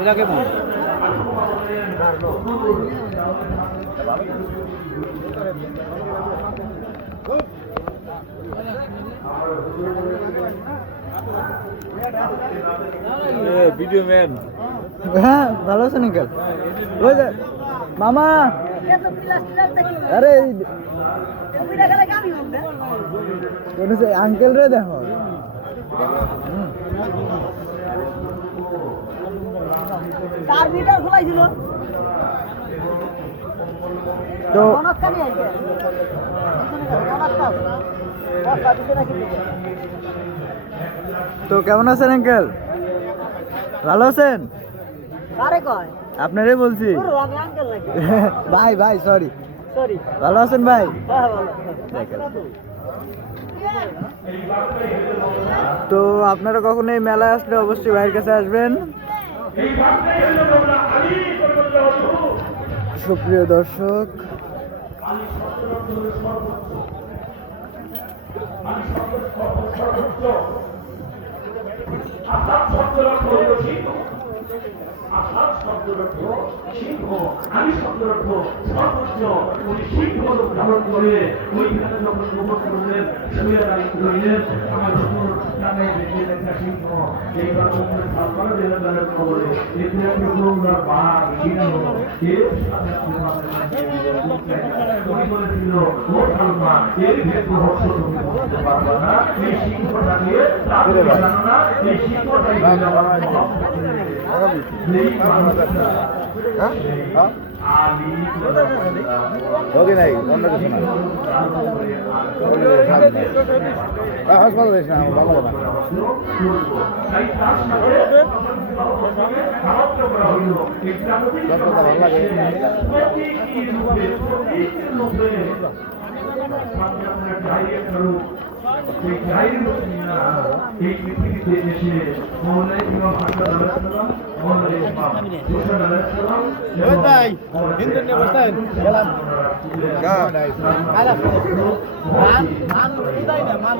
এটা কেমন? Video man. হ্যাঁ, ভালো আছেন আঙ্কেল? ওই যে মামা, আরে আঙ্কেল রে দেখো। তো কেমন আছেন আঙ্কেল? ভালো আছেন? আপনারে বলছি। ভাই ভাই সরি। ভালো আছেন ভাই? তো আপনারা কখনো এই মেলায় আসলে অবশ্যই ভাইয়ের কাছে আসবেন। সুপ্রিয় দর্শক, সিংহ আমি শব্দরথ সর্বোচ্চ উনি সিংহ ধারণ করে ওইখানে যখন গোপন করলেন শুয়ে রইলেন আমার হুজুর নামে দেখলেন একটা সিংহ এইবার উপরে সালপাড়া দিলেন তাদের খবরে এতে একটা গৌরার বাঘ সিংহ এর সাথে উনি বলেছিল ও সালমা এর ভেদ রহস্য তুমি বুঝতে পারবে না এই সিংহটাকে তাদের জানো না এই সিংহটাই ওকে নাই অন্য কিছু না। হাসপাতাল দিস না, আমার ভালো না। এই পৃথিবীতে এসে মৌলাই ইমাম হাসান আলাইহিস সালাম মৌলাই ইমাম হুসাইন আলাইহিস সালাম ভাই হিন্দু নিয়ে বসতেন গেলাম মান মান উদাই না মান